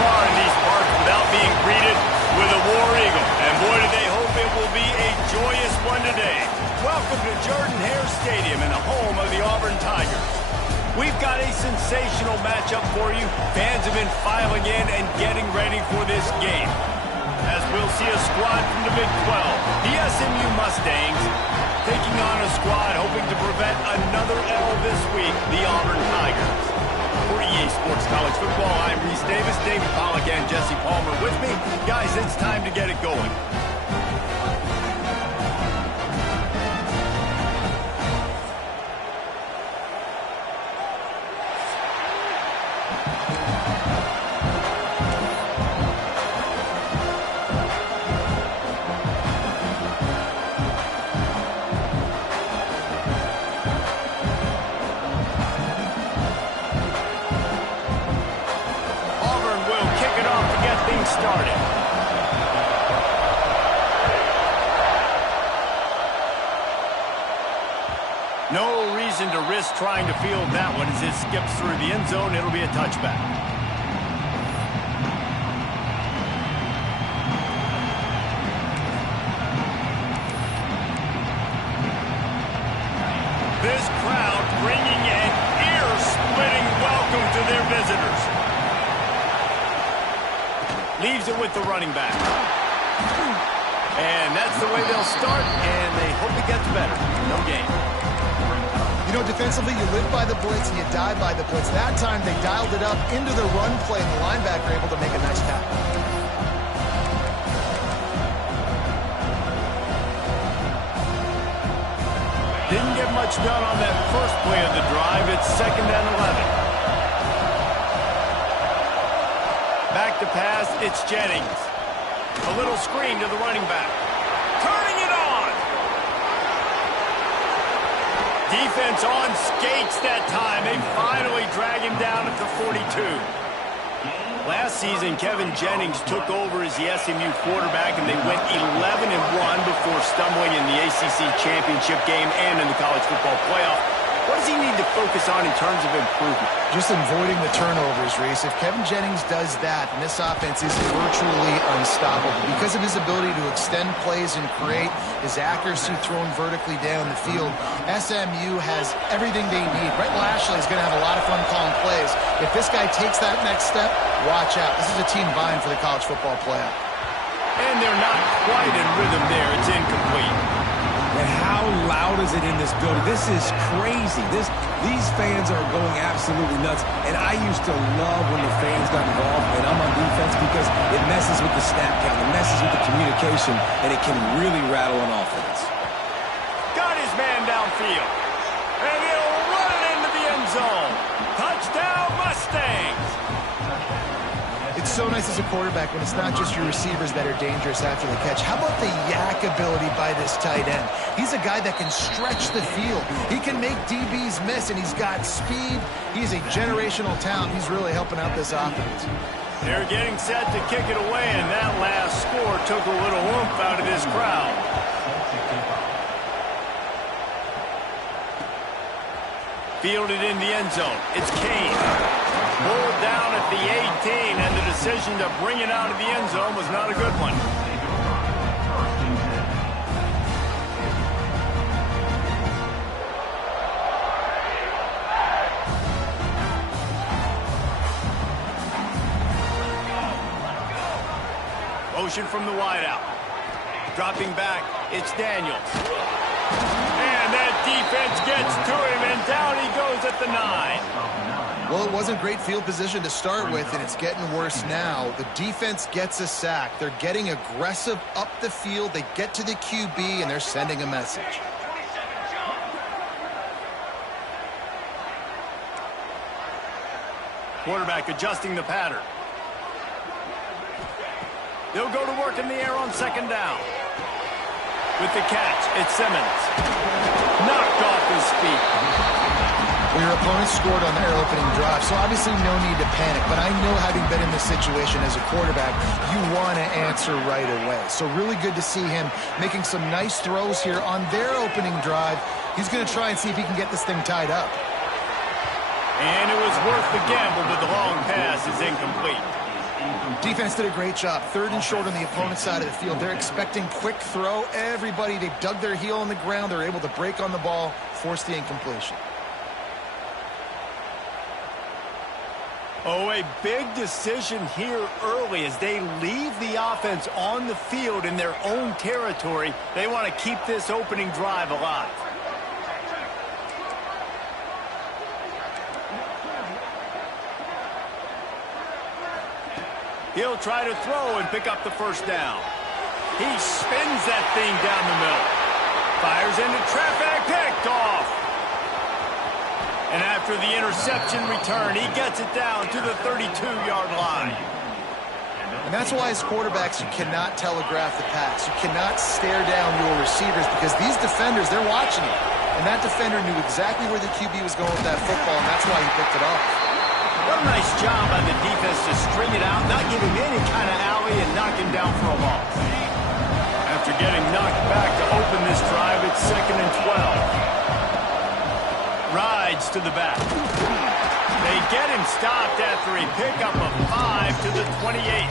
far in these parts without being greeted with a War Eagle. And boy, do they hope it will be a joyous one today. Welcome to Jordan-Hare Stadium and the home of the Auburn Tigers. We've got a sensational matchup for you. Fans have been filing in and getting ready for this game. As we'll see a squad from the Big 12, the SMU Mustangs, taking on a squad hoping to prevent another L this week, the Auburn Tigers. For EA Sports College Football, I'm Reese Davis, David Pollack, and Jesse Palmer with me. Guys, it's time to get it going. Started. No reason to risk trying to field that one as it skips through the end zone. It'll be a touchback. This crowd bringing an ear-splitting welcome to their visitors. Leaves it with the running back. And that's the way they'll start, and they hope it gets better. No gain. You know, defensively, you live by the blitz and you die by the blitz. That time, they dialed it up into the run play, and the linebacker able to make a nice tackle. Didn't get much done on that first play of the drive. It's 2nd and 11. Back to pass, it's Jennings. A little screen to the running back. Turning it on! Defense on skates that time. They finally drag him down at the 42. Last season, Kevin Jennings took over as the SMU quarterback, and they went 11-1 before stumbling in the ACC championship game and in the college football playoff. What does he need to focus on in terms of improvement? Just avoiding the turnovers, Reese. If Kevin Jennings does that, and this offense is virtually unstoppable because of his ability to extend plays and create, his accuracy thrown vertically down the field, SMU has everything they need. Brett Lashley is going to have a lot of fun calling plays. If this guy takes that next step, watch out. This is a team vying for the college football playoff. And they're not quite in rhythm there. It's incomplete. And how loud is it in this building? This is crazy. These fans are going absolutely nuts. And I used to love when the fans got involved, and I'm on defense because it messes with the snap count, it messes with the communication, and it can really rattle an offense. Got his man downfield. And he'll run it into the end zone. Touchdown, Mustangs! It's so nice as a quarterback when it's not just your receivers that are dangerous after the catch. How about the yak ability by this tight end? He's a guy that can stretch the field. He can make DBs miss, and he's got speed. He's a generational talent. He's really helping out this offense. They're getting set to kick it away, and that last score took a little oomph out of this crowd. Fielded in the end zone. It's Kane. Pulled down at the 18, and the decision to bring it out of the end zone was not a good one. Motion from the wideout. Dropping back, it's Daniels. And that defense gets to him, and down he goes at the 9. Well, it wasn't great field position to start with, and it's getting worse now. The defense gets a sack. They're getting aggressive up the field. They get to the QB, and they're sending a message. Quarterback adjusting the pattern. They'll go to work in the air on 2nd down. With the catch, it's Simmons. Knocked off his feet. Well, your opponent scored on their opening drive, so obviously no need to panic. But I know, having been in this situation as a quarterback, you want to answer right away. So really good to see him making some nice throws here on their opening drive. He's going to try and see if he can get this thing tied up. And it was worth the gamble, but the long pass is incomplete. Defense did a great job. 3rd and short on the opponent's side of the field. They're expecting quick throw. Everybody, they dug their heel on the ground. They're able to break on the ball, force the incompletion. Oh, a big decision here early as they leave the offense on the field in their own territory. They want to keep this opening drive alive. He'll try to throw and pick up the first down. He spins that thing down the middle. Fires into traffic, picked off. And after the interception return, he gets it down to the 32-yard line. And that's why as quarterbacks, you cannot telegraph the pass. You cannot stare down your receivers because these defenders, they're watching you. And that defender knew exactly where the QB was going with that football, and that's why he picked it off. What a nice job by the defense to string it out, not give him any kind of alley, and knock him down for a loss. After getting knocked back to open this drive, it's 2nd and 12. Rides to the back. They get him stopped after a pickup of 5 to the 28.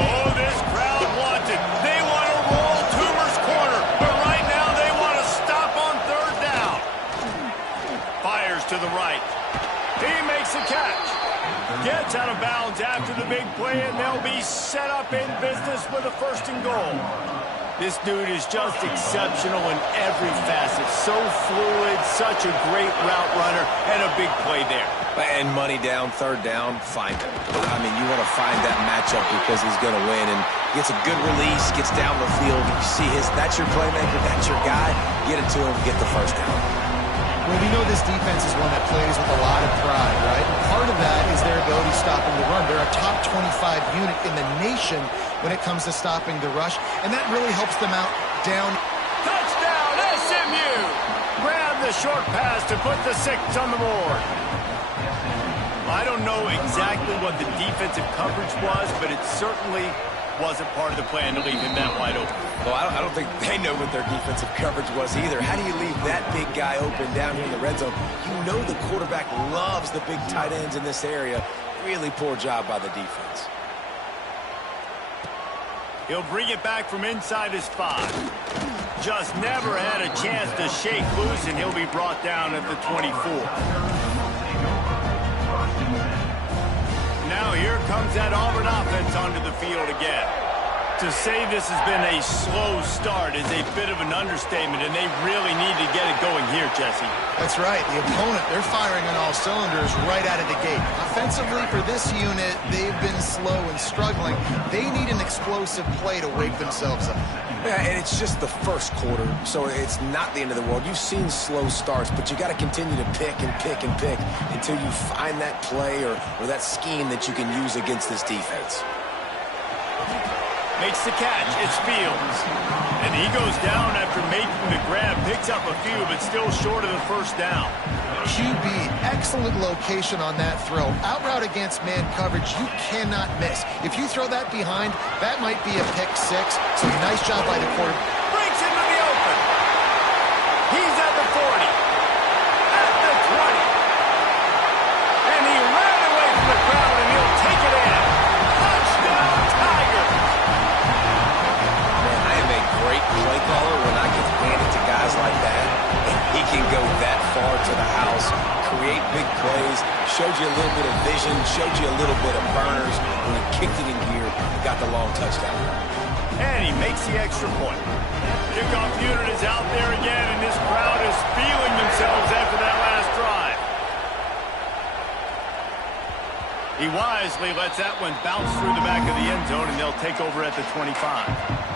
Oh, this crowd wants it. They want to roll Toomer's corner, but right now they want to stop on 3rd down. Fires to the right. He makes the catch. Gets out of bounds after the big play, and they'll be set up in business with a 1st and goal. This dude is just exceptional in every facet. So fluid, such a great route runner, and a big play there. And money down, 3rd down, find him. I mean, you want to find that matchup because he's going to win, and gets a good release, gets down the field. You see that's your playmaker, that's your guy. Get it to him, get the 1st down. Well, we know this defense is one that plays with a lot of pride, right? And part of that is their ability stopping the run. They're a top 25 unit in the nation when it comes to stopping the rush, and that really helps them out down. Touchdown, SMU! Grab the short pass to put the 6 on the board. I don't know exactly what the defensive coverage was, but it certainly wasn't part of the plan to leave him that wide open. Well, I don't think they know what their defensive coverage was either. How do you leave that big guy open down here in the red zone? You know the quarterback loves the big tight ends in this area. Really poor job by the defense. He'll bring it back from inside his 5. Just never had a chance to shake loose, and he'll be brought down at the 24. Now here comes that Auburn offense onto the field again. To say this has been a slow start is a bit of an understatement, and they really need to get it going here, Jesse. That's right. The opponent, they're firing on all cylinders right out of the gate. Offensively, for this unit, they've been slow and struggling. They need an explosive play to wake themselves up. Yeah, and it's just the 1st quarter, so it's not the end of the world. You've seen slow starts, but you got to continue to pick and pick and pick until you find that play or that scheme that you can use against this defense. Makes the catch. It's Fields. And he goes down after making the grab. Picks up a few, but still short of the 1st down. QB, excellent location on that throw. Out route against man coverage, you cannot miss. If you throw that behind, that might be a pick 6. So nice job by the quarterback. Breaks into the open. He's at the 40. At the 20. And he ran away from the crowd, and he'll take it in. Touchdown, Tigers. Man, I am a great play caller when I get handed to guys like that. And he can go that far to the house, create big plays, showed you a little bit of vision, showed you a little bit of burners. When he kicked it in gear, he got the long touchdown. And he makes the extra point. Kickoff unit is out there again, and this crowd is feeling themselves after that last drive. He wisely lets that one bounce through the back of the end zone, and they'll take over at the 25.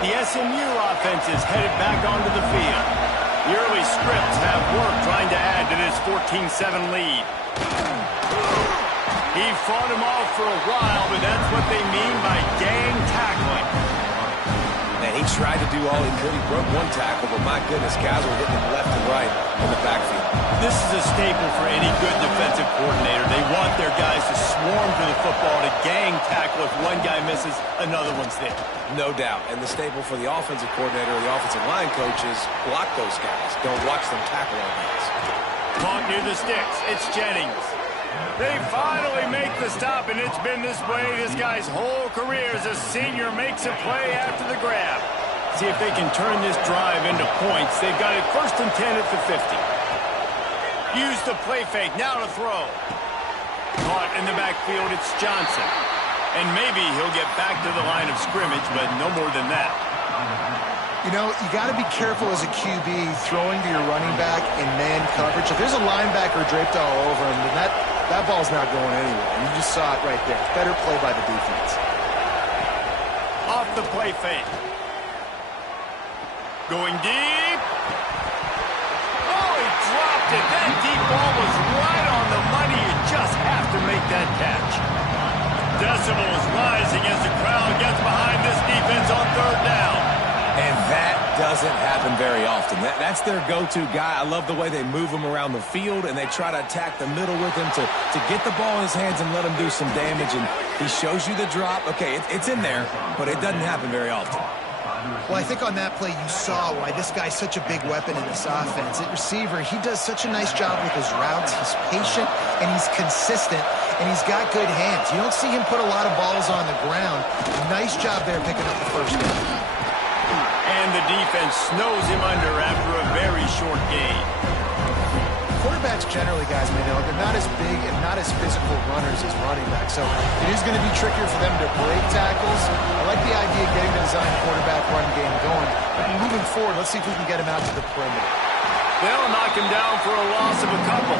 The SMU offense is headed back onto the field. The early scripts have worked trying to add to this 14-7 lead. He fought him off for a while, but that's what they mean by gang tackling. Man, he tried to do all he could. He broke one tackle, but my goodness, guys were hitting him left and right in the backfield. This is a staple for any good defensive coordinator. They want their guys to swarm to the football to gang tackle. If one guy misses, another one's there. No doubt. And the staple for the offensive coordinator or the offensive line coach is block those guys. Don't watch them tackle our guys. Caught near the sticks. It's Jennings. They finally make the stop, and it's been this way this guy's whole career as a senior makes a play after the grab. See if they can turn this drive into points. They've got it 1st and 10 at the 50. Use the play fake. Now to throw. Caught in the backfield. It's Johnson. And maybe he'll get back to the line of scrimmage, but no more than that. You know, you got to be careful as a QB throwing to your running back in man coverage. If there's a linebacker draped all over him, then that ball's not going anywhere. And you just saw it right there. Better play by the defense. Off the play fake. Going deep. Oh, he dropped it. That deep ball was right on the money. You just have to make that catch. Decibels rising as the crowd gets behind this defense on 3rd down. And that doesn't happen very often. That's their go-to guy. I love the way they move him around the field, and they try to attack the middle with him to get the ball in his hands and let him do some damage. And he shows you the drop. Okay, it's in there, but it doesn't happen very often. Well, I think on that play you saw why this guy's such a big weapon in this offense. At receiver, he does such a nice job with his routes. He's patient, and he's consistent, and he's got good hands. You don't see him put a lot of balls on the ground. Nice job there picking up the 1st down. And the defense snows him under after a very short gain. Quarterbacks generally, guys, may know, they're not as big and not as physical runners as running backs, so it is going to be trickier for them to break tackles. I like the idea of getting the design quarterback run game going. But moving forward, let's see if we can get him out to the perimeter. They'll knock him down for a loss of a couple.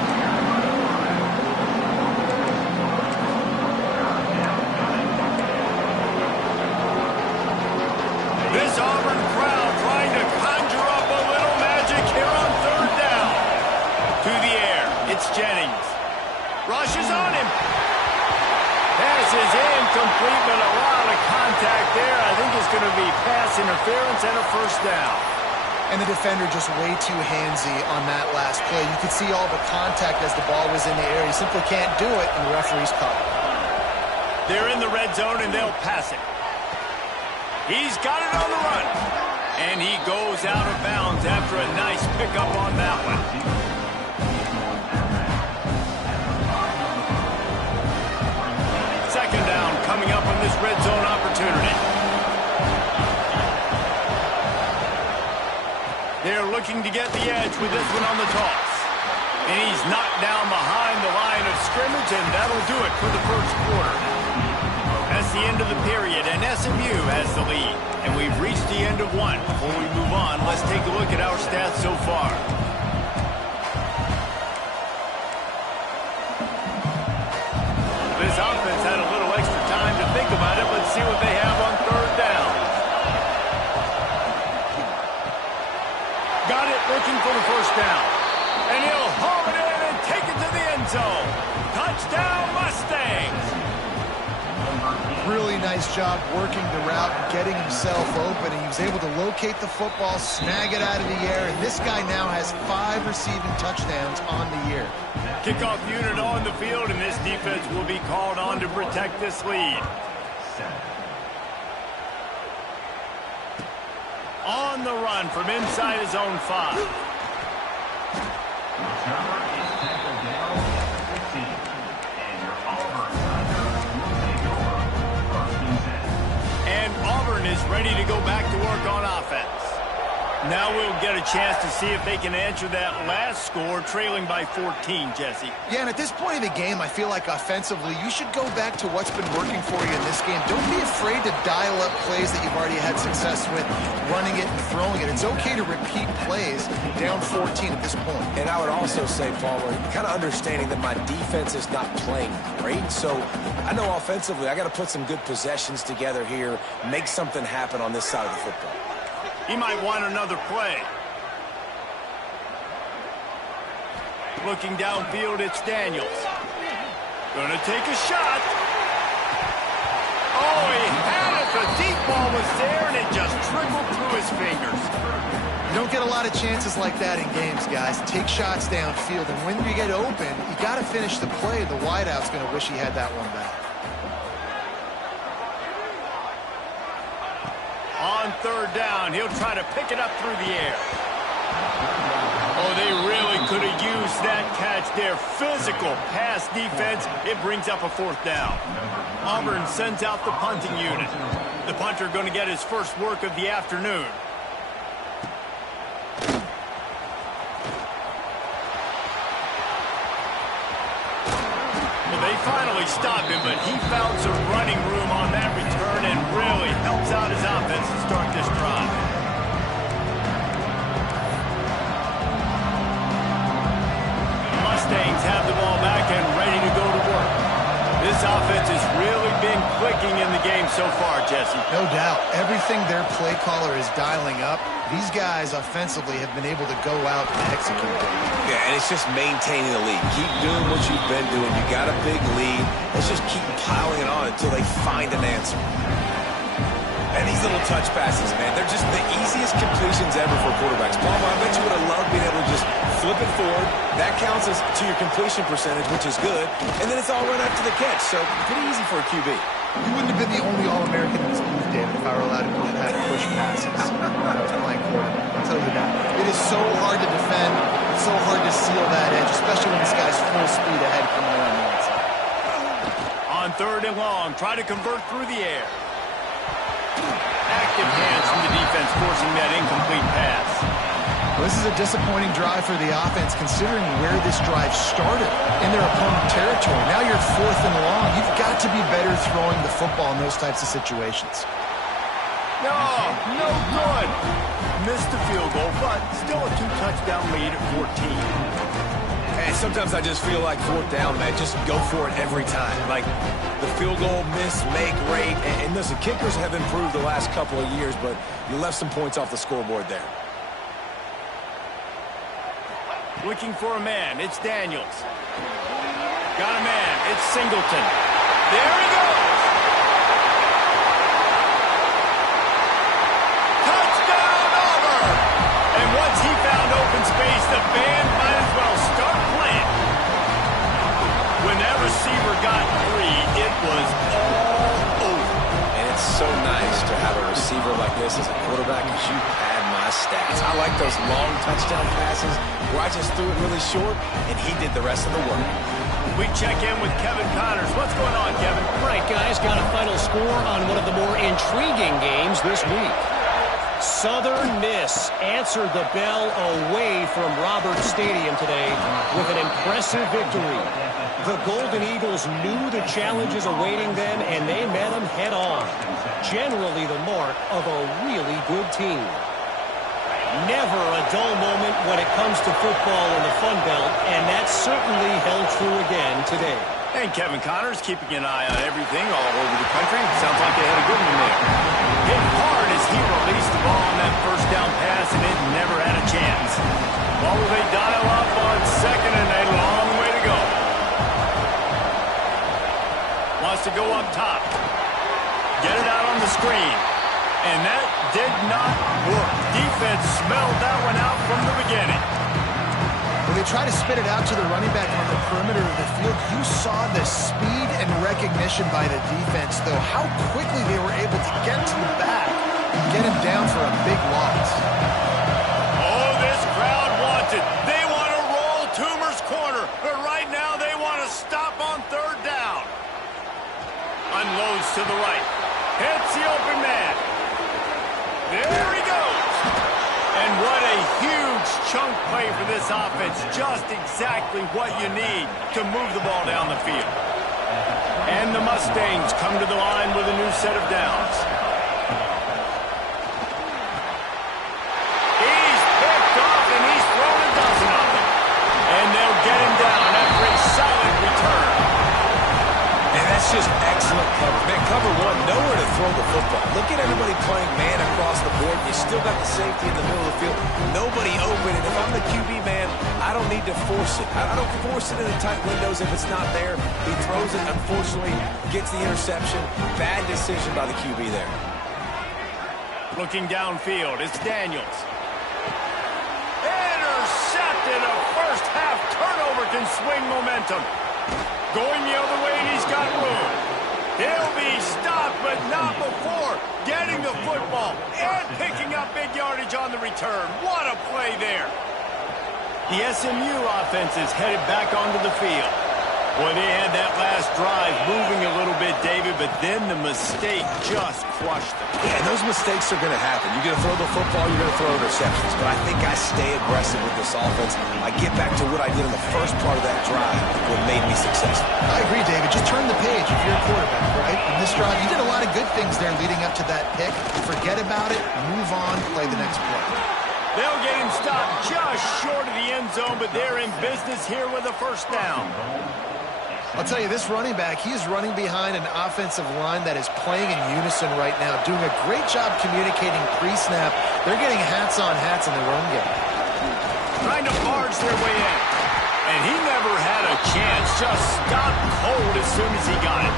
This Auburn crowd trying to conjure up a little magic here on 3rd down. To the air, it's Jennings. Rushes on him. Pass is incomplete, but a lot of contact there. I think it's going to be pass interference and a 1st down. And the defender just way too handsy on that last play. You could see all the contact as the ball was in the air. He simply can't do it, and the referee's caught it. They're in the red zone, and they'll pass it. He's got it on the run. And he goes out of bounds after a nice pickup on that one. 2nd down coming up on this red zone opportunity. They're looking to get the edge with this one on the toss. And he's knocked down behind the line of scrimmage, and that'll do it for the 1st quarter. That's the end of the period, and SMU has the lead. And we've reached the end of one. Before we move on, let's take a look at our stats so far. This offense had a little extra time to think about it. Let's see what they have on 3rd down. Got it, looking for the 1st down. And he'll haul it in and take it to the end zone. Touchdown, Mustangs! Really nice job working the route and getting himself open. And he was able to locate the football, snag it out of the air, and this guy now has 5 receiving touchdowns on the year. Kickoff unit on the field, and this defense will be called on to protect this lead. On the run from inside his own 5. And Auburn is ready to go back to work on offense. Now we'll get a chance to see if they can answer that last score, trailing by 14, Jesse. Yeah, and at this point in the game, I feel like offensively, you should go back to what's been working for you in this game. Don't be afraid to dial up plays that you've already had success with, running it and throwing it. It's okay to repeat plays down 14 at this point. And I would also say, Paul, kind of understanding that my defense is not playing great, so I know offensively I got to put some good possessions together here, make something happen on this side of the football. He might want another play. Looking downfield, it's Daniels. Gonna take a shot. Oh, he had it. The deep ball was there, and it just trickled through his fingers. You don't get a lot of chances like that in games, guys. Take shots downfield, and when you get open, you got to finish the play. The wideout's going to wish he had that one back. On third down, he'll try to pick it up through the air. Oh, they really could have used that catch there. Physical pass defense. It brings up a fourth down. Auburn sends out the punting unit. The punter going to get his first work of the afternoon. Well, they finally stop him, but he found some running room on that return and really helps out his offense to start this drive. Mustangs have the ball back and ready to go to work. This offense has really been clicking in the game so far, Jesse. No doubt. Everything their play caller is dialing up, these guys offensively have been able to go out and execute. Yeah, and it's just maintaining the lead. Keep doing what you've been doing. You got a big lead. Let's just keep piling it on until they find an answer. And these little touch passes, man, they're just the easiest completions ever for quarterbacks. Palmer, I bet you would have loved being able to just flip it forward. That counts as to your completion percentage, which is good. And then it's all run after the catch, so pretty easy for a QB. You wouldn't have been the only All-American in this booth, David, if I were allowed to do that push passes when I was playing quarterback. I'll tell you that. It is so hard to defend. It's so hard to seal that edge, especially when this guy's full speed ahead coming around the outside. On third and long, try to convert through the air. Active hands from the defense forcing that incomplete pass. Well, this is a disappointing drive for the offense considering where this drive started in their opponent territory. Now you're fourth and long. You've got to be better throwing the football in those types of situations. No good. Missed the field goal, but still a 2-touchdown lead at 14. And sometimes I just feel like fourth down, man. Just go for it every time. Like the field goal, miss, make, rate. And listen, kickers have improved the last couple of years, but you left some points off the scoreboard there. Looking for a man. It's Daniels. Got a man. It's Singleton. There he goes. Touchdown, Auburn. And once he found open space, the band might as well start playing. When that receiver got free, it was all over. And it's so nice to have a receiver like this as a quarterback because you pad my stats. I like those long touchdown passes where I just threw it really short and he did the rest of the work. We check in with Kevin Connors. What's going on, Kevin? Right, guys, got a final score on one of the more intriguing games this week. Southern Miss answered the bell away from Roberts Stadium today with an impressive victory. The Golden Eagles knew the challenges awaiting them, and they met them head on. Generally the mark of a really good team. Never a dull moment when it comes to football in the Fun Belt, and that certainly held true again today. And Kevin Connors keeping an eye on everything all over the country. Sounds like they had a good one there. Hit hard as he released the ball on that first down pass, and it never had a chance. Well, they dial up on second, and a long way to go. Wants to go up top. Get it out on the screen. And that did not work. Defense smelled that one out from the beginning. When they try to spit it out to the running back on the perimeter of the field, you saw the speed and recognition by the defense, though, how quickly they were able to get to the back and get him down for a big loss. Oh, this crowd wants it. They want to roll Toomer's corner, but right now they want to stop on third down. Unloads to the right. Hits the open man. There he goes. And what a huge chunk play for this offense. Just exactly what you need to move the ball down the field. And the Mustangs come to the line with a new set of downs. He's picked off and he's thrown a dozen of them. And they'll get him down after a solid return. And that's just excellent cover. Man, cover one, nowhere to throw the football. Look at everybody playing man across the board. You still got the safety in the middle of the field. Nobody open. And if I'm the QB, man, I don't need to force it. I don't force it in the tight windows if it's not there. He throws it, unfortunately, gets the interception. Bad decision by the QB there. Looking downfield, it's Daniels. Intercepted. A first half turnover can swing momentum. Going the other way, and he's got room. about before, getting the football and picking up big yardage on the return. What a play there. The SMU offense is headed back onto the field. Boy, they had that last drive moving a little bit, David, but then the mistake just crushed them. Yeah, and those mistakes are going to happen. You're going to throw the football, you're going to throw interceptions. But I think I stay aggressive with this offense. I get back to what I did in the first part of that drive, what made me successful. I agree, David. Just turn the page if you're a quarterback, right? In this drive, you did a lot of good things there leading up to that pick. Forget about it, move on, play the next play. They'll get him stopped just short of the end zone, but they're in business here with a first down. I'll tell you, this running back, he is running behind an offensive line that is playing in unison right now, doing a great job communicating pre-snap. They're getting hats on hats in the run game. Trying to barge their way in. And he never had a chance, just stopped cold as soon as he got it.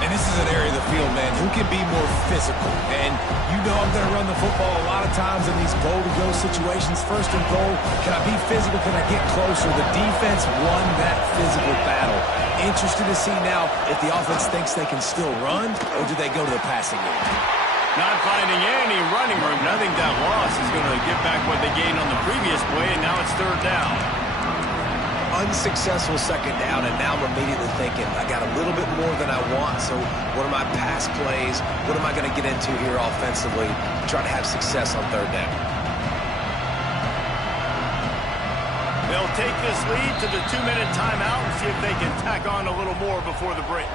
And this is an area of the field, man, who can be more physical. And you know I'm going to run the football a lot of times in these goal-to-go situations. First and goal, can I be physical? Can I get closer? The defense won that physical battle. Interested to see now if the offense thinks they can still run, or do they go to the passing game? Not finding any running room. I think that loss is going to get back what they gained on the previous play, and now it's third down. Unsuccessful second down, and now I'm immediately thinking, I got a little bit more than I want, so what are my pass plays? What am I going to get into here offensively to try to have success on third down? They'll take this lead to the 2-minute timeout and see if they can tack on a little more before the break.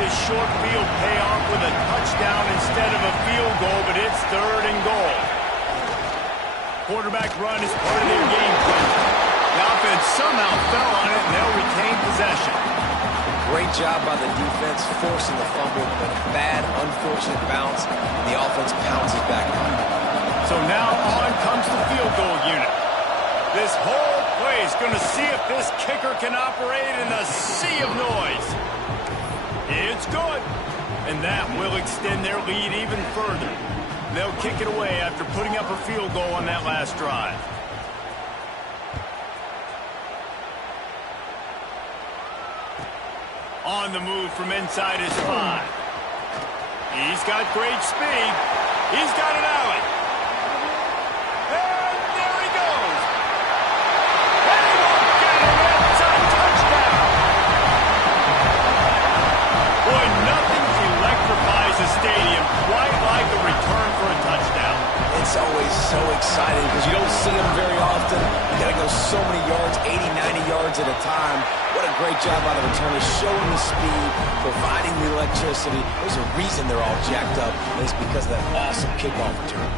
This short field pay off with a touchdown instead of a field goal, but it's third and goal. Quarterback run is part of their game plan. The offense somehow fell on it, and they'll retain possession. Great job by the defense forcing the fumble, but a bad, unfortunate bounce, and the offense pounces back on it. So now on comes the field goal unit. This whole play is going to see if this kicker can operate in a sea of noise. It's good, and that will extend their lead even further. They'll kick it away after putting up a field goal on that last drive. On the move from inside his 5. He's got great speed. He's got an alley. And there he goes. And he won't get it. It's a touchdown. Boy, nothing electrifies a stadium quite like a return for a touchdown. It's always so exciting because you don't see them very often. You got to go so many yards, 80, 90 yards at a time. What a great job by the returners, showing the speed, providing the electricity. There's a reason they're all jacked up, and it's because of that awesome kickoff return.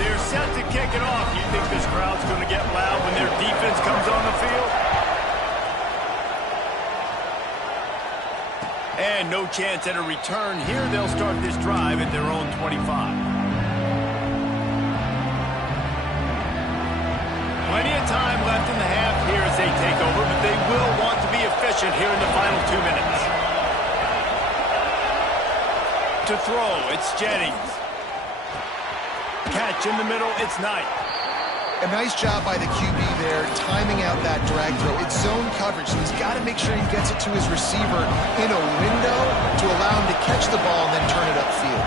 They're set to kick it off. You think this crowd's going to get loud when their defense comes on the field? And no chance at a return here. They'll start this drive at their own 25. Plenty of time left in the half here as they take over, but they will want to be efficient here in the final 2 minutes. To throw, it's Jennings. Catch in the middle, it's Knight. A nice job by the QB there, timing out that drag throw. It's zone coverage, so he's got to make sure he gets it to his receiver in a window to allow him to catch the ball and then turn it upfield.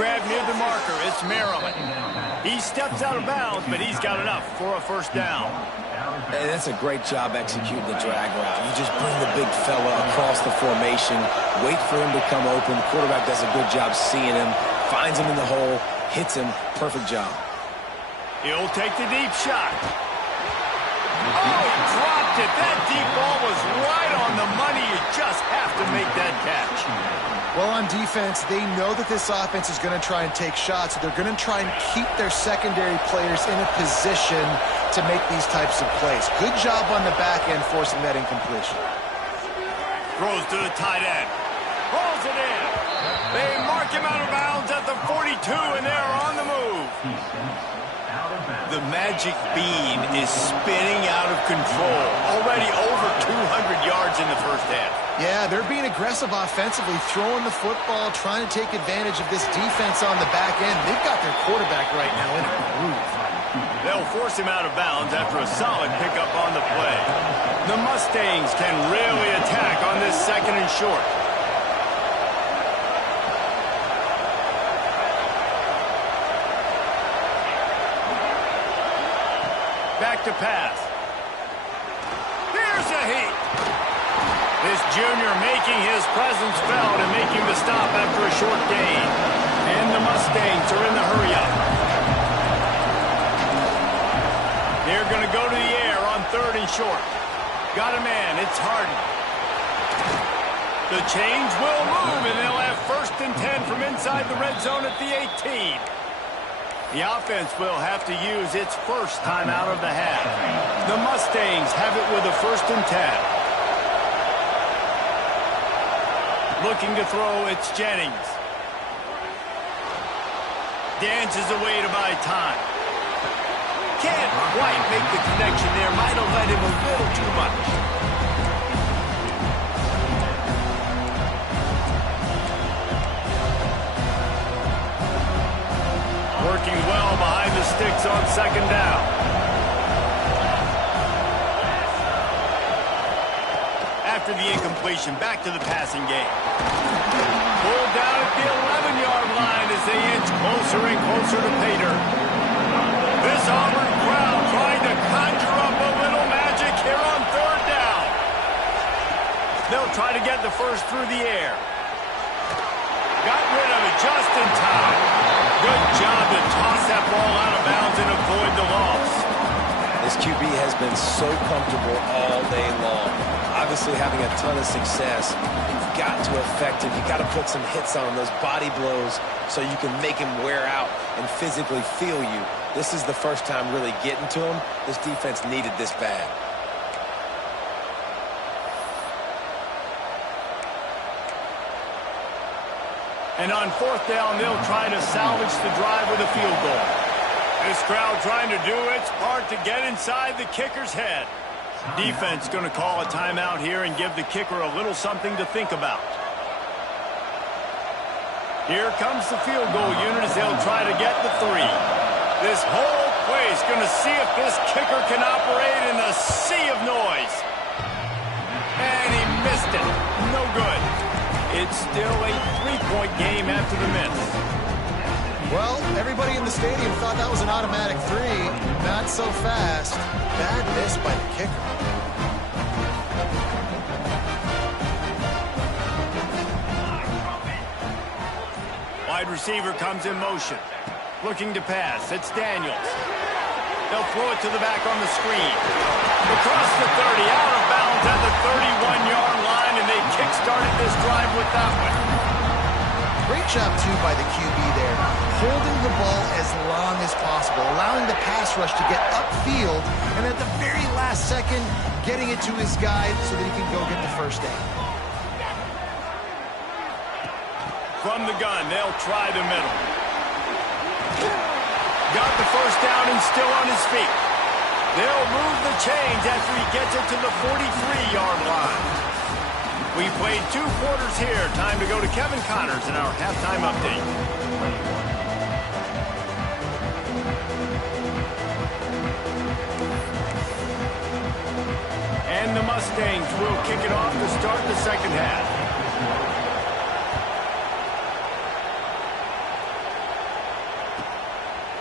Grab near the marker, it's Maryland. He steps out of bounds, but he's got enough for a first down. Hey, that's a great job executing the drag route. You just bring the big fella across the formation, wait for him to come open. The quarterback does a good job seeing him, finds him in the hole, hits him. Perfect job. He'll take the deep shot. Oh, he dropped it. That deep ball was right on the money. You just have to make that catch. Well, on defense, they know that this offense is going to try and take shots. So they're going to try and keep their secondary players in a position to make these types of plays. Good job on the back end forcing that incompletion. Throws to the tight end. Rolls it in. They mark him out of bounds at the 42, and they're on the move. The magic bean is spinning out of control. Already over 200 yards in the first half. Yeah, they're being aggressive offensively, throwing the football, trying to take advantage of this defense on the back end. They've got their quarterback right now in a groove. They'll force him out of bounds after a solid pickup on the play. The Mustangs can really attack on this 2nd and short. Back to pass. Here's a heat. This junior making his presence felt and making the stop after a short gain. And the Mustangs are in the hurry-up. They're going to go to the air on 3rd and short. Got a man. It's Harden. The chains will move, and they'll have 1st and 10 from inside the red zone at the 18. The offense will have to use its first time out of the half. The Mustangs have it with a 1st and 10. Looking to throw, it's Jennings. Dances away to buy time. Can't quite make the connection there. Might have led him a little too much. Working well behind the sticks on 2nd down. After the incompletion, back to the passing game. Pulled down at the 11-yard line as they inch closer and closer to pay dirt. This Auburn crowd trying to conjure up a little magic here on 3rd down. They'll try to get the first through the air. Got rid of it just in time. Good job to toss that ball out of bounds and avoid the loss. This QB has been so comfortable all day long. Obviously having a ton of success. You've got to affect him. You've got to put some hits on him, those body blows, so you can make him wear out and physically feel you. This is the first time really getting to him. This defense needed this bad. And on 4th down, they'll try to salvage the drive with a field goal. This crowd trying to do its part to get inside the kicker's head. Defense going to call a timeout here and give the kicker a little something to think about. Here comes the field goal unit as they'll try to get the 3. This whole place going to see if this kicker can operate in the sea of noise. And he missed it. No good. It's still a 3-point game after the miss. Well, everybody in the stadium thought that was an automatic 3. Not so fast. Bad miss by the kicker. Wide receiver comes in motion. Looking to pass. It's Daniels. They'll throw it to the back on the screen. Across the 30, out of bounds at the 31-yard line, and they kick-started this drive with that one. Great job, too, by the QB there. Holding the ball as long as possible, allowing the pass rush to get upfield, and at the very last second, getting it to his guy so that he can go get the first down. From the gun, they'll try the middle. Got the first down and still on his feet. They'll move the chains after he gets it to the 43-yard line. We played 2 quarters here. Time to go to Kevin Connors in our halftime update. And the Mustangs will kick it off to start the 2nd half.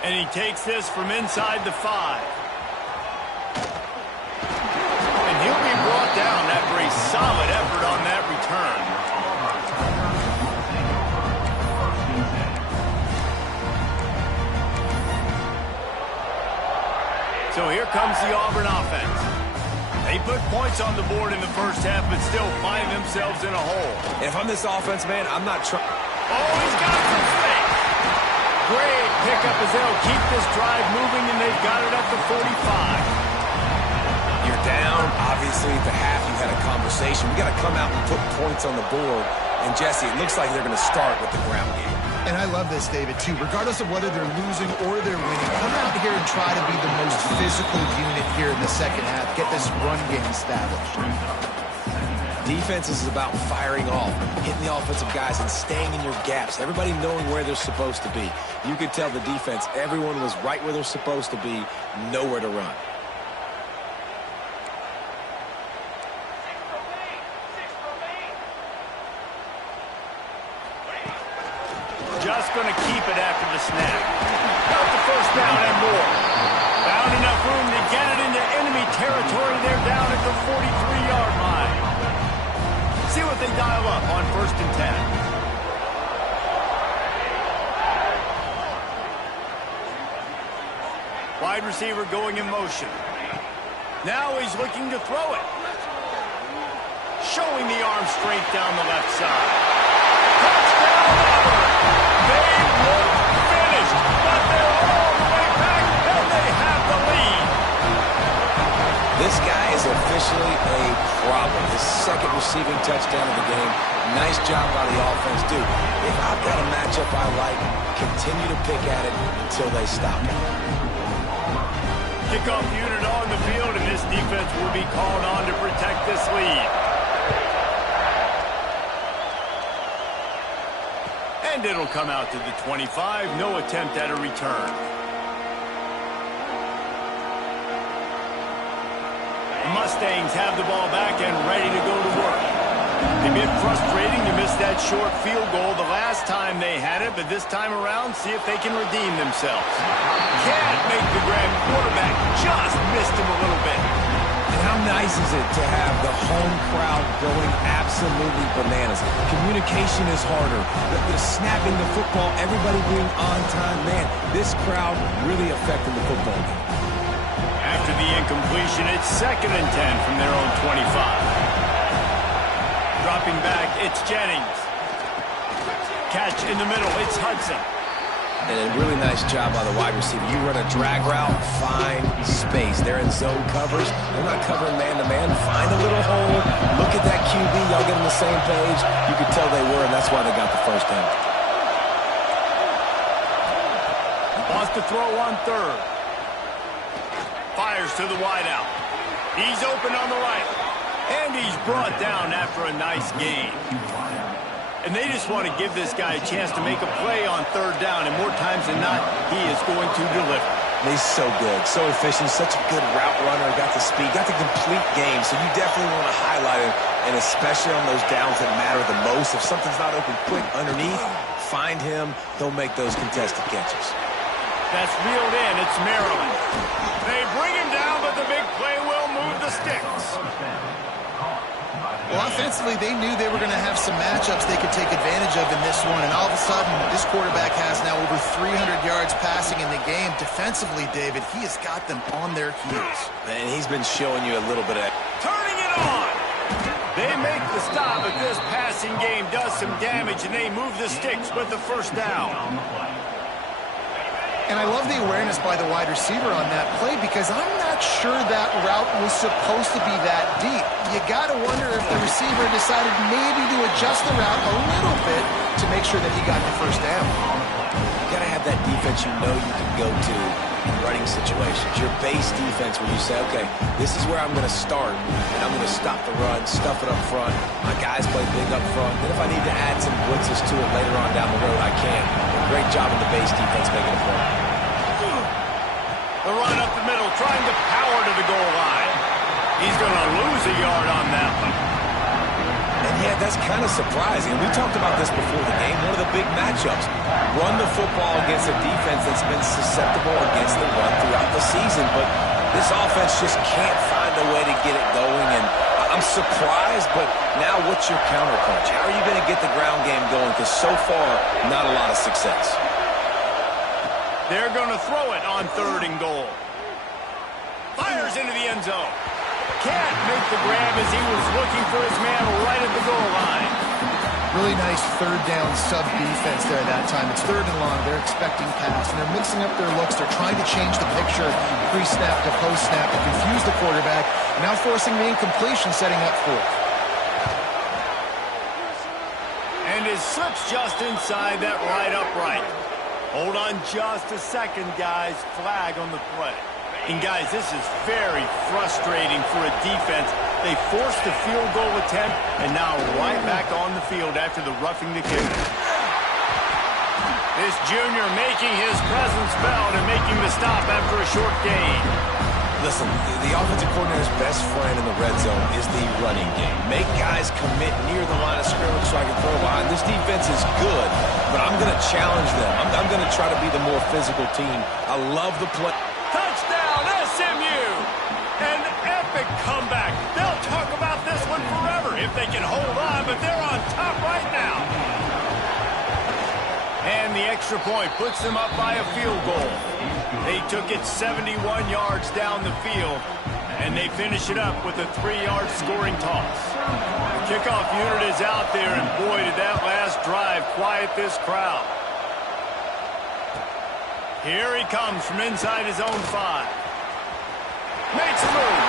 And he takes this from inside the 5. And he'll be brought down after a solid effort on that return. So here comes the Auburn offense. They put points on the board in the first half, but still find themselves in a hole. If I'm this offense, man, I'm not trying. Oh, he's got some space. Great pickup as they'll keep this drive moving, and they've got it at the 45. You're down. Obviously, at the half, you had a conversation. We got to come out and put points on the board. And, Jesse, it looks like they're going to start with the ground game. And I love this, David, too. Regardless of whether they're losing or they're winning, come out here and try to be the most physical unit here in the second half. Get this run game established. Defense is about firing off, hitting the offensive guys, and staying in your gaps. Everybody knowing where they're supposed to be. You could tell the defense, everyone was right where they're supposed to be, nowhere to run. Just going to keep it after the snap. Got the first down and more. Found enough room to get it into enemy territory. They're down at the 43-yard line. See what they dial up on 1st and 10. Wide receiver going in motion. Now he's looking to throw it. Showing the arm strength down the left side. Touchdown, Auburn! They look finished, but they're all the way back, and they have the lead. This guy is officially a problem. His second receiving touchdown of the game. Nice job by the offense. Dude, if I've got a matchup I like, continue to pick at it until they stop it. Kickoff unit on the field, and this defense will be called on to protect this lead. And it'll come out to the 25. No attempt at a return. The Mustangs have the ball back and ready to go to work. A bit frustrating to miss that short field goal the last time they had it, but this time around, see if they can redeem themselves. Can't make the grab. Quarterback just missed him a little bit. And how nice is it to have the home crowd going absolutely bananas? Communication is harder. The snapping the football, everybody being on time. Man, this crowd really affecting the football game. After the incompletion, it's 2nd and 10 from their own 25. Dropping back, it's Jennings. Catch in the middle, it's Hudson. And a really nice job by the wide receiver. You run a drag route, find space. They're in zone covers. They're not covering man-to-man. Find a little hole. Look at that QB. Y'all get on the same page. You could tell they were, and that's why they got the first down. Wants to throw on 3rd. Fires to the wideout. He's open on the right. And he's brought down after a nice gain. And they just want to give this guy a chance to make a play on 3rd down, and more times than not, he is going to deliver. He's so good, so efficient, such a good route runner, got the speed, got the complete game, so you definitely want to highlight him, and especially on those downs that matter the most. If something's not open quick underneath, find him, he'll make those contested catches. That's reeled in, it's Maryland. They bring him down, but the big play will move the sticks. Well, offensively, they knew they were going to have some matchups they could take advantage of in this one, and all of a sudden, this quarterback has now over 300 yards passing in the game. Defensively, David, he has got them on their heels. And he's been showing you a little bit of... Turning it on! They make the stop, but this passing game does some damage, and they move the sticks with the first down. And I love the awareness by the wide receiver on that play, because I'm not sure that route was supposed to be that deep. You got to wonder if the receiver decided maybe to adjust the route a little bit to make sure that he got the first down. You got to have that defense you know you can go to in running situations. Your base defense where you say, okay, this is where I'm going to start, and I'm going to stop the run, stuff it up front. My guys play big up front. Then if I need to add some blitzes to it later on down the road, I can. Great job in the base defense making a play. The run up the middle, trying to power to the goal line. He's going to lose a yard on that one. And yeah, that's kind of surprising. We talked about this before the game. One of the big matchups. Run the football against a defense that's been susceptible against the run throughout the season. But this offense just can't find a way to get it going. And I'm surprised, but now what's your counterpunch? How are you going to get the ground game going? Because so far, not a lot of success. They're going to throw it on 3rd and goal. Fires into the end zone. Can't make the grab as he was looking for his man right at the goal line. Really nice 3rd down sub defense there that time. It's 3rd and long. They're expecting pass, and they're mixing up their looks. They're trying to change the picture pre-snap to post-snap to confuse the quarterback, now forcing the incompletion, setting up 4th. And it slips just inside that right upright. Hold on just a second, guys. Flag on the play. And, guys, this is very frustrating for a defense They forced the field goal attempt, and now right back on the field after the roughing the kicker. This junior making his presence felt and making the stop after a short gain. Listen, the offensive coordinator's best friend in the red zone is the running game. Make guys commit near the line of scrimmage so I can throw behind. This defense is good, but I'm going to challenge them. I'm going to try to be the more physical team. I love the play. Touchdown, SMU! An epic comeback. They'll talk about this one forever if they can hold on, but they're on top right now. And the extra point puts them up by a field goal. They took it 71 yards down the field, and they finish it up with a 3-yard scoring toss. The kickoff unit is out there, and boy, did that last drive quiet this crowd. Here he comes from inside his own 5. Makes a move.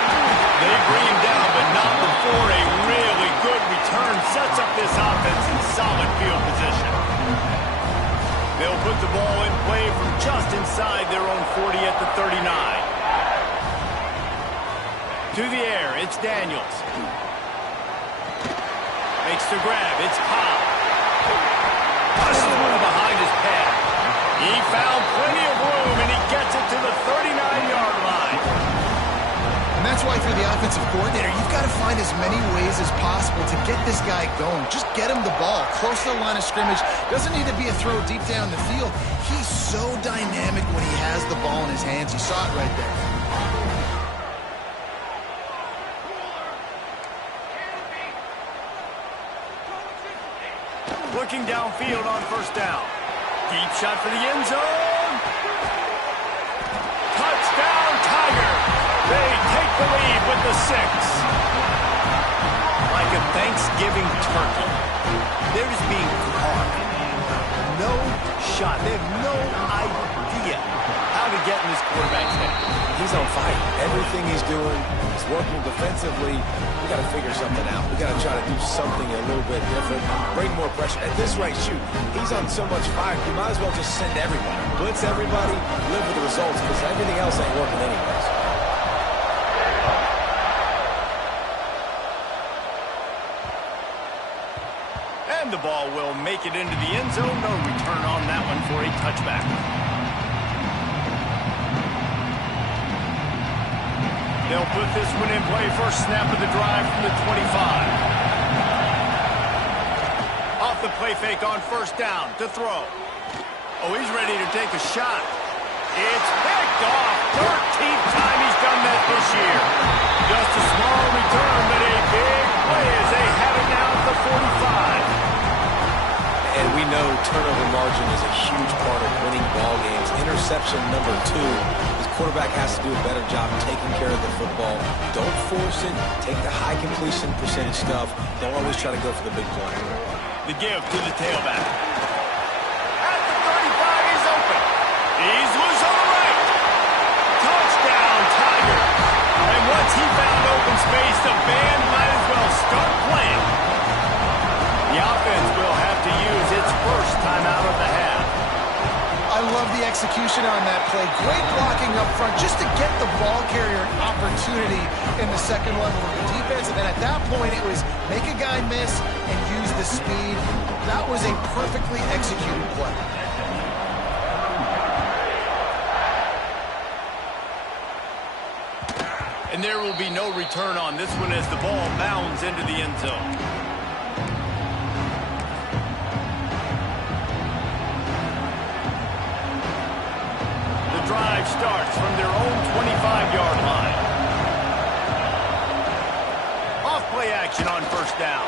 They bring him down, but not before a really good return sets up this offense in solid field position. They'll put the ball in play from just inside their own 40 at the 39. To the air, it's Daniels. Makes the grab, it's Cobb. Pushes through behind his pad. He found plenty of room, and he gets it to the 39-yard line. And that's why, if you're the offensive coordinator, you've got to find as many ways as possible to get this guy going. Just get him the ball close to the line of scrimmage. Doesn't need to be a throw deep down the field. He's so dynamic when he has the ball in his hands. You saw it right there. Looking downfield on first down. Deep shot for the end zone. Touchdown, Tiger. They take the lead with the 6. Like a Thanksgiving turkey. They're just being carved. No shot. They have no idea how to get in this quarterback's head. He's on fire. Everything he's doing is working defensively. We got to figure something out. We got to try to do something a little bit different. Bring more pressure. At this rate, shoot, he's on so much fire. You might as well just send everybody. Blitz everybody, live with the results, because everything else ain't working anyways. And the ball will make it into the end zone. No return on that one for a touchback. They'll put this one in play. First snap of the drive from the 25. Off the play fake on first down to throw. Oh, he's ready to take a shot. It's picked off. 13th time he's done that this year. Just a small return, but a big play as they have it now at the 45. And we know turnover margin is a huge part of winning ball games. Interception number 2. His quarterback has to do a better job taking care of the football. Don't force it. Take the high completion percentage stuff. Don't always try to go for the big play. The give to the tailback. At the 35, he's open. He's loose on the right. Touchdown, Tiger. And once he found open space, the band might as well start playing. The offense will have to use its first time out of the half. I love the execution on that play. Great blocking up front just to get the ball carrier an opportunity in the second level of the defense. And then at that point, it was make a guy miss and use the speed. That was a perfectly executed play. And there will be no return on this one as the ball bounds into the end zone. Drive starts from their own 25-yard line. Off play action on first down.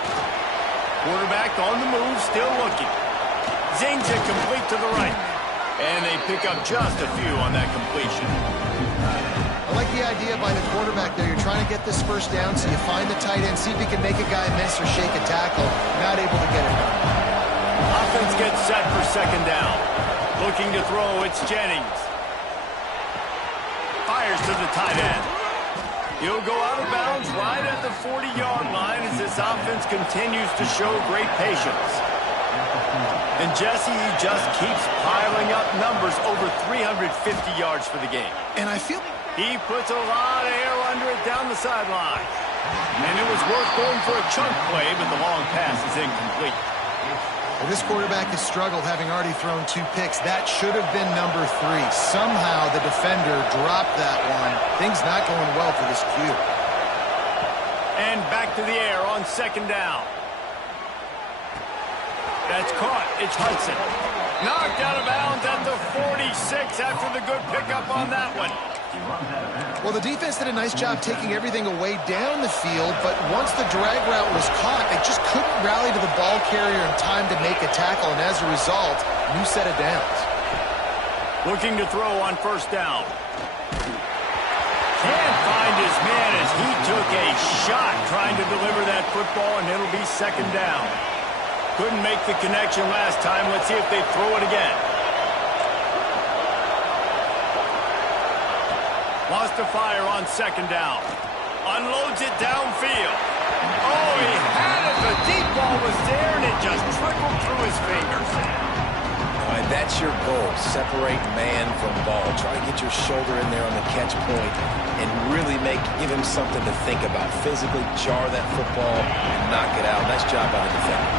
Quarterback on the move, still looking. Zings it complete to the right. And they pick up just a few on that completion. I like the idea by the quarterback there. You're trying to get this first down, so you find the tight end, see if he can make a guy miss or shake a tackle. Not able to get it done. Offense gets set for second down. Looking to throw, it's Jennings. Fires to the tight end. He'll go out of bounds right at the 40-yard line as this offense continues to show great patience. And Jesse, he just keeps piling up numbers over 350 yards for the game. And I feel he puts a lot of air under it down the sideline. And it was worth going for a chunk play, but the long pass is incomplete. Well, this quarterback has struggled, having already thrown 2 picks. That should have been number 3. Somehow the defender dropped that one. Things not going well for this Q. And back to the air on 2nd down. That's caught. It's Hudson. Knocked out of bounds at the 46 after the good pickup on that one. Well, the defense did a nice job taking everything away down the field, but once the drag route was caught, they just couldn't rally to the ball carrier in time to make a tackle, and as a result, new set of downs. Looking to throw on 1st down. Can't find his man as he took a shot trying to deliver that football, and it'll be 2nd down. Couldn't make the connection last time. Let's see if they throw it again. Lost to fire on 2nd down. Unloads it downfield. Oh, he had it. The deep ball was there, and it just trickled through his fingers. All right, that's your goal. Separate man from ball. Try to get your shoulder in there on the catch point and really give him something to think about. Physically jar that football and knock it out. Nice job by the defender.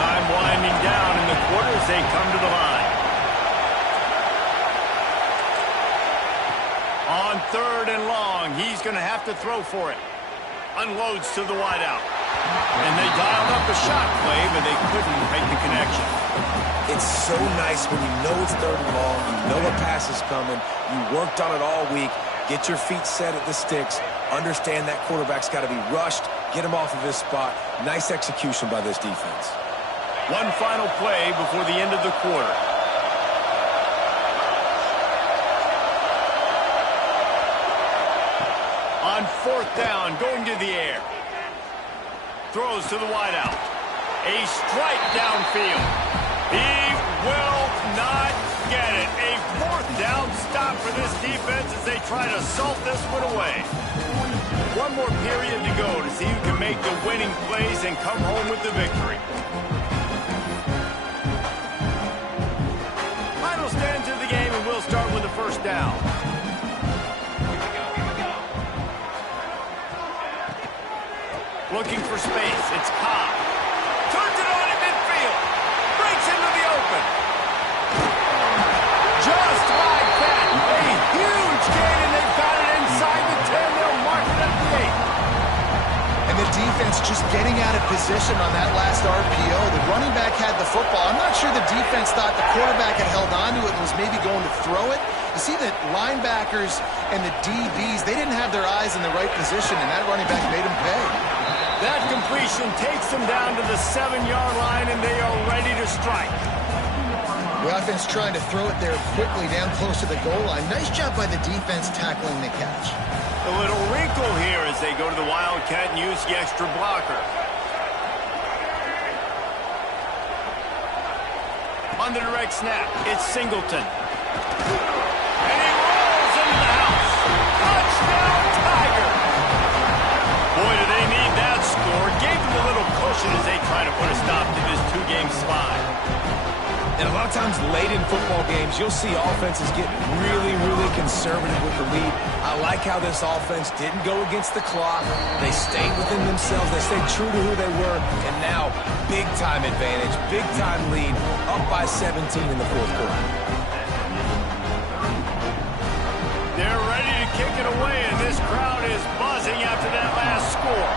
Time winding down in the quarter as they come to the line. On 3rd and long, he's going to have to throw for it. Unloads to the wideout. And they dialed up a shot play, but they couldn't make the connection. It's so nice when you know it's 3rd and long, you know a pass is coming, you worked on it all week, get your feet set at the sticks, understand that quarterback's got to be rushed, get him off of his spot. Nice execution by this defense. One final play before the end of the quarter. On 4th down, going to the air. Throws to the wideout. A strike downfield. He will not get it. A 4th down stop for this defense as they try to salt this one away. One more period to go to see who can make the winning plays and come home with the victory. Final stands of the game, and we'll start with the 1st down. Looking for space. It's Cobb. Turns it on in midfield. Breaks into the open. Just like that. A huge gain, and they've got it inside the 10. They'll mark it at the 8. And the defense just getting out of position on that last RPO. The running back had the football. I'm not sure the defense thought the quarterback had held on to it and was maybe going to throw it. You see the linebackers and the DBs, they didn't have their eyes in the right position, and that running back made them pay. That completion takes them down to the 7-yard line, and they are ready to strike. The offense trying to throw it there quickly down close to the goal line. Nice job by the defense tackling the catch. A little wrinkle here as they go to the Wildcat and use the extra blocker. On the direct snap, it's Singleton. And he rolls into the house. Touchdown, Tiger! Boy, do they need that score. Gave them a little cushion as they try to put a stop to this 2-game slide. And a lot of times late in football games, you'll see offenses get really, really conservative with the lead. I like how this offense didn't go against the clock. They stayed within themselves. They stayed true to who they were. And now, big-time advantage, big-time lead, up by 17 in the 4th quarter. They're ready to kick it away, and this crowd is buzzing after that last score.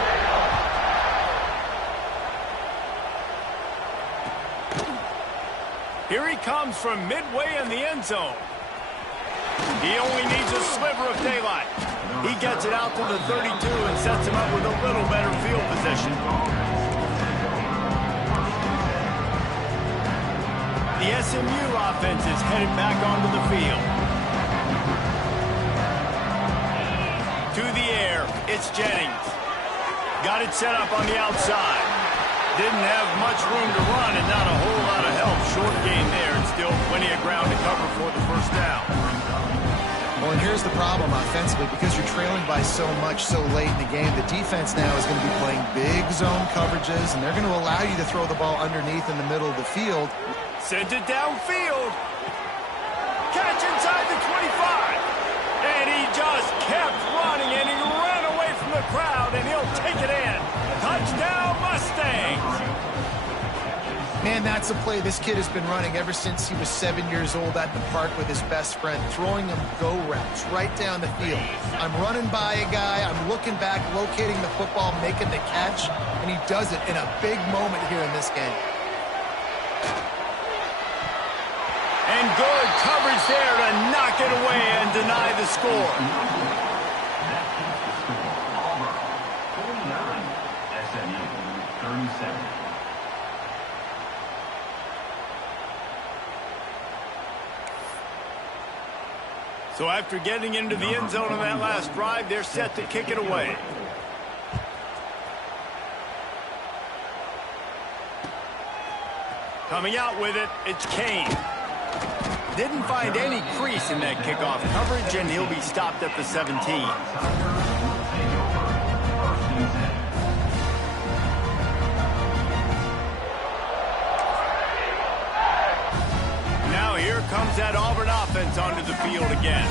Here he comes from midway in the end zone. He only needs a sliver of daylight. He gets it out to the 32 and sets him up with a little better field position. The SMU offense is headed back onto the field. To the air, it's Jennings. Got it set up on the outside. Didn't have much room to run and not a whole lot of help. Short gain there and still plenty of ground to cover for the 1st down. Well, and here's the problem offensively. Because you're trailing by so much so late in the game, the defense now is going to be playing big zone coverages, and they're going to allow you to throw the ball underneath in the middle of the field. Sent it downfield. Catch inside the 25. And he just kept running, and he ran away from the the crowd, and he'll take it in. Touchdown, Mustangs! Man, that's a play this kid has been running ever since he was 7 years old at the park with his best friend, throwing him go routes right down the field. I'm running by a guy, I'm looking back, locating the football, making the catch, and he does it in a big moment here in this game. And good coverage there to knock it away and deny the score. Auburn 49, SMU 37. So after getting into the end zone on that last drive, they're set to kick it away. Coming out with it, it's Kane. Didn't find any crease in that kickoff coverage, and he'll be stopped at the 17. Now here comes that Auburn offense onto the field again.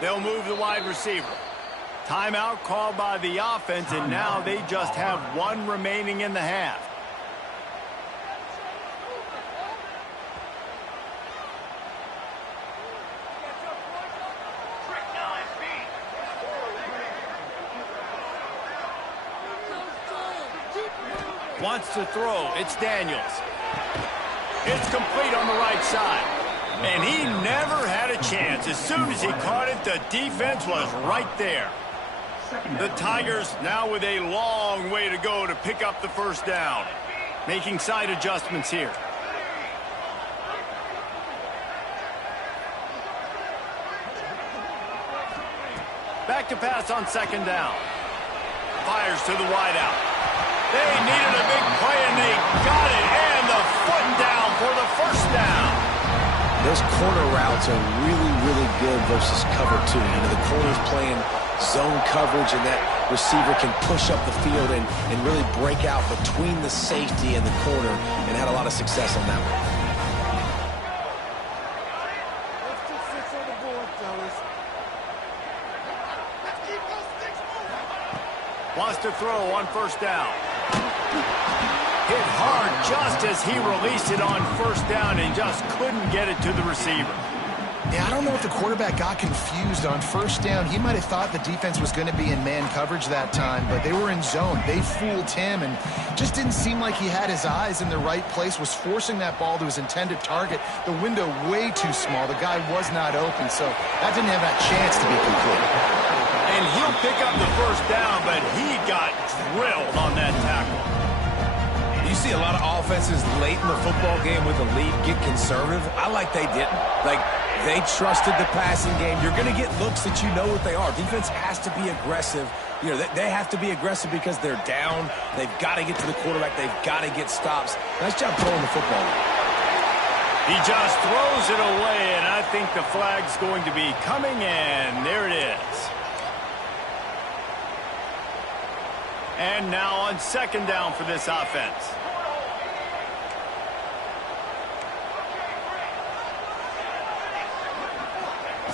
They'll move the wide receiver. Timeout called by the offense, and now they just have one remaining in the half. Wants to throw. It's Daniels. It's complete on the right side. And he never had a chance. As soon as he caught it, the defense was right there. The Tigers now with a long way to go to pick up the first down. Making side adjustments here. Back to pass on second down. Fires to the wideout. They needed a big play, and they got it. And the foot down for the first down. Those corner routes are really, really good versus cover two. You know, the corner's playing zone coverage, and that receiver can push up the field and really break out between the safety and the corner, and had a lot of success on that one. Wants to throw on first down. Hit hard just as he released it on first down and just couldn't get it to the receiver. Yeah, I don't know if the quarterback got confused on first down. He might have thought the defense was going to be in man coverage that time, but they were in zone. They fooled him and just didn't seem like he had his eyes in the right place, was forcing that ball to his intended target. The window way too small. The guy was not open, so that didn't have that chance to be complete. And he'll pick up the first down, but he got drilled on that tackle. You see a lot of offenses late in the football game with a lead get conservative. I like they didn't. Like, they trusted the passing game. You're going to get looks that you know what they are. Defense has to be aggressive. You know, they have to be aggressive because they're down. They've got to get to the quarterback. They've got to get stops. Nice job throwing the football. He just throws it away, and I think the flag's going to be coming, and there it is. And now on second down for this offense.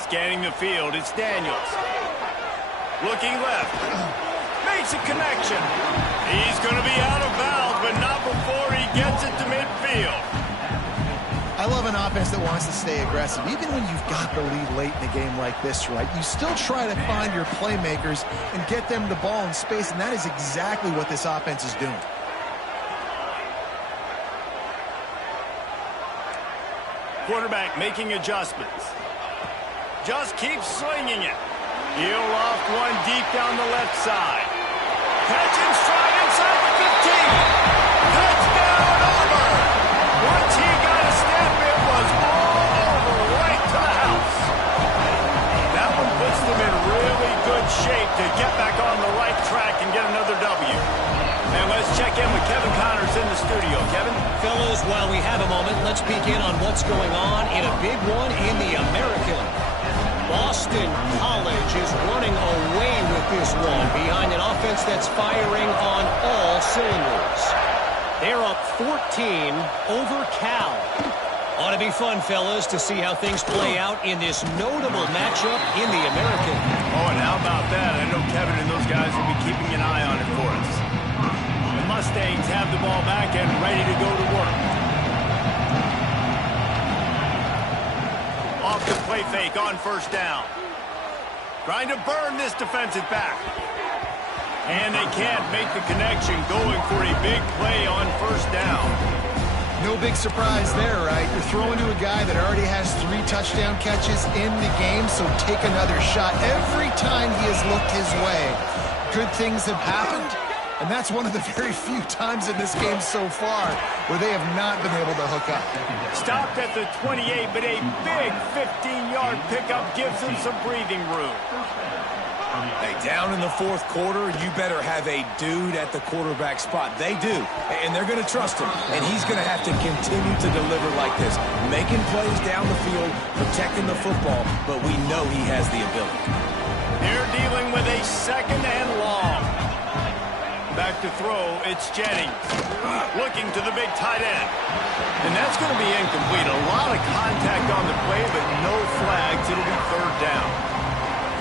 Scanning the field, it's Daniels. Looking left. Makes a connection. He's going to be out of bounds, but not before he gets it to midfield. I love an offense that wants to stay aggressive. Even when you've got the lead late in a game like this, right, you still try to find your playmakers and get them the ball in space, and that is exactly what this offense is doing. Quarterback making adjustments. Just keeps swinging it. He'll loft one deep down the left side. Catch and stride inside the 15. Touchdown, Auburn. Once he got a step, it was all over right to the house. That one puts them in really good shape to get back on the right track and get another W. And let's check in with Kevin Connors in the studio. Kevin? Fellows, while we have a moment, let's peek in on what's going on in a big one in the American. Boston College is running away with this one behind an offense that's firing on all cylinders. They're up 14 over Cal. Ought to be fun, fellas, to see how things play out in this notable matchup in the American. Oh, and how about that? I know Kevin and those guys will be keeping an eye on it for us. The Mustangs have the ball back and ready to go to work. Off the play fake on first down. Trying to burn this defensive back. And they can't make the connection, going for a big play on first down. No big surprise there, right? You're throwing to a guy that already has 3 touchdown catches in the game, so take another shot. Every time he has looked his way, good things have happened, and that's one of the very few times in this game so far where they have not been able to hook up. Stopped at the 28, but a big 15-yard pickup gives him some breathing room. Hey, down in the fourth quarter, you better have a dude at the quarterback spot. They do, and they're going to trust him, and he's going to have to continue to deliver like this, making plays down the field, protecting the football, but we know he has the ability. They're dealing with a second and long. Back to throw, it's Jennings. Looking to the big tight end. And that's going to be incomplete. A lot of contact on the play, but no flags. It'll be third down.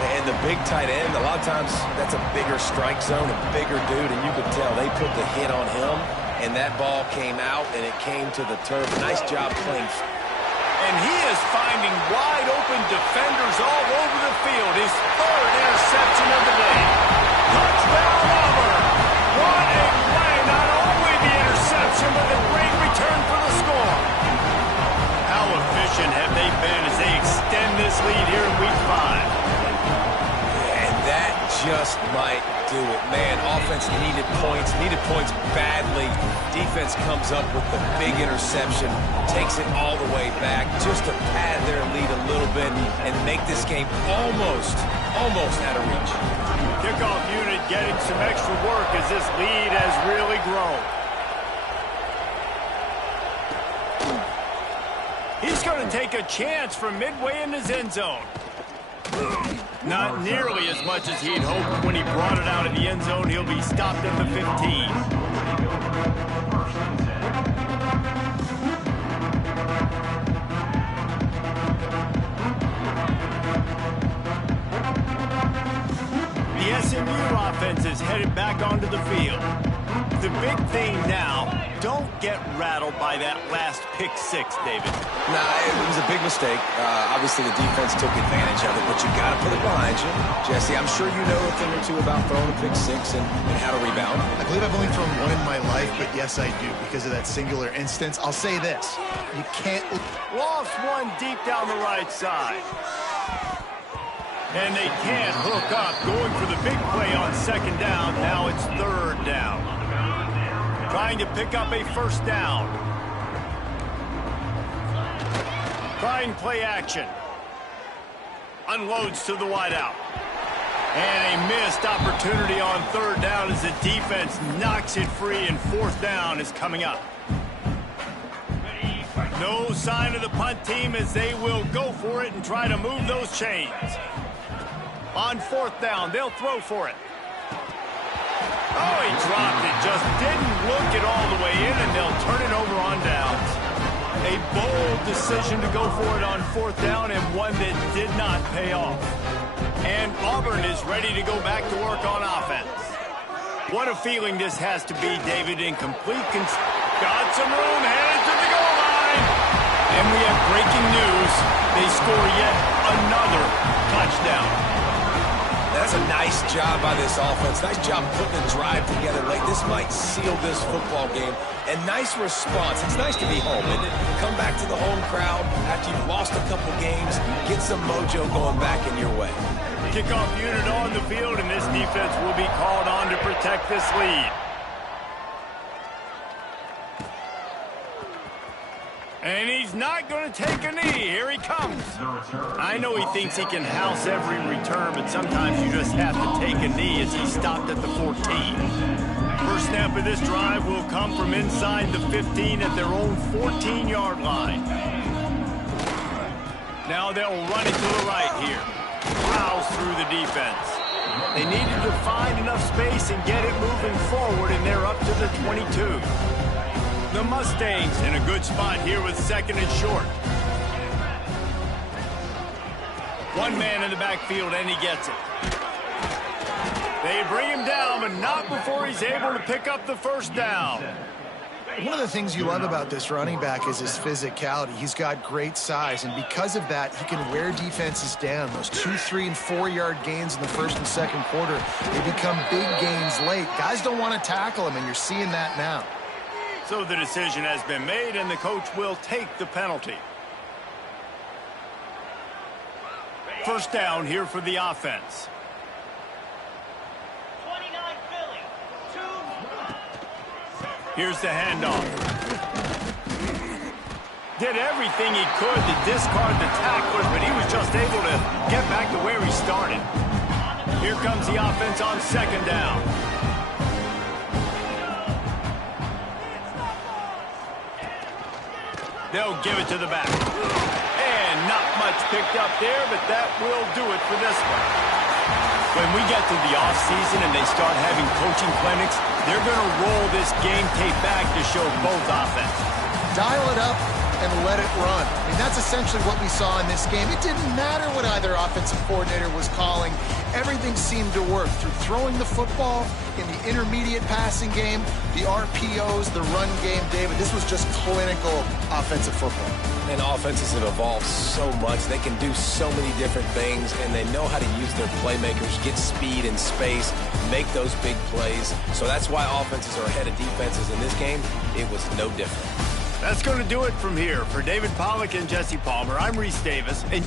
And the big tight end, a lot of times that's a bigger strike zone, a bigger dude, and you could tell they put the hit on him, and that ball came out, and it came to the turf. Nice job playing. And he is finding wide open defenders all over the field. His third interception of the day. Touchdown, Auburn. What a play. Not only the interception, but a great return for the score. How efficient have they been as they extend this lead here in Week 5? Just might do it. Man, offense needed points badly. Defense comes up with the big interception, takes it all the way back just to pad their lead a little bit and make this game almost out of reach. Kickoff unit getting some extra work as this lead has really grown. He's going to take a chance from midway in his end zone. Not nearly as much as he'd hoped when he brought it out of the end zone. He'll be stopped at the 15. The SMU offense is headed back onto the field. The big thing now, don't get rattled by that last pick six, David. Nah, it was a big mistake. Obviously, the defense took advantage of it, but you got to put it behind you. Jesse, I'm sure you know a thing or two about throwing a pick six and how to rebound. I believe I've only thrown one in my life, but yes, I do, because of that singular instance. I'll say this. You can't... Lost one deep down the right side. And they can't hook up. Going for the big play on second down. Now it's third down. Trying to pick up a first down. Trying play action. Unloads to the wideout. And a missed opportunity on third down as the defense knocks it free, and fourth down is coming up. No sign of the punt team as they will go for it and try to move those chains. On fourth down, they'll throw for it. Oh, he dropped it. Just didn't look it all the way in, and they'll turn it over on downs. A bold decision to go for it on fourth down, and one that did not pay off. And Auburn is ready to go back to work on offense. What a feeling this has to be, David. Incomplete. Got some room, headed to the goal line. And we have breaking news. They score yet another touchdown. That's a nice job by this offense. Nice job putting the drive together late. This might seal this football game. And nice response. It's nice to be home, isn't it? Come back to the home crowd after you've lost a couple games. Get some mojo going back in your way. Kickoff unit on the field, and this defense will be called on to protect this lead. And he's not going to take a knee. Here he comes. I know he thinks he can house every return, but sometimes you just have to take a knee as he stopped at the 14. First snap of this drive will come from inside the 15 at their own 14-yard line. Now they'll run it to the right here. Plows through the defense. They needed to find enough space and get it moving forward, and they're up to the 22. The Mustangs in a good spot here with 2nd and short. One man in the backfield, and he gets it. They bring him down, but not before he's able to pick up the first down. One of the things you love about this running back is his physicality. He's got great size, and because of that, he can wear defenses down. Those 2, 3, and 4-yard gains in the 1st and 2nd quarter, they become big gains late. Guys don't want to tackle him, and you're seeing that now. So the decision has been made, and the coach will take the penalty. First down here for the offense. Here's the handoff. Did everything he could to discard the tacklers, but he was just able to get back to where he started. Here comes the offense on 2nd down. They'll give it to the back. And not much picked up there, but that will do it for this one. When we get to the offseason and they start having coaching clinics, they're going to roll this game tape back to show both offenses. Dial it up and let it run. I mean, that's essentially what we saw in this game. It didn't matter what either offensive coordinator was calling. Everything seemed to work through throwing the football, in the intermediate passing game, the RPOs, the run game. David, this was just clinical offensive football. And offenses have evolved so much. They can do so many different things, and they know how to use their playmakers, get speed and space, make those big plays. So that's why offenses are ahead of defenses in this game. It was no different. That's going to do it from here. For David Pollack and Jesse Palmer, I'm Reese Davis. And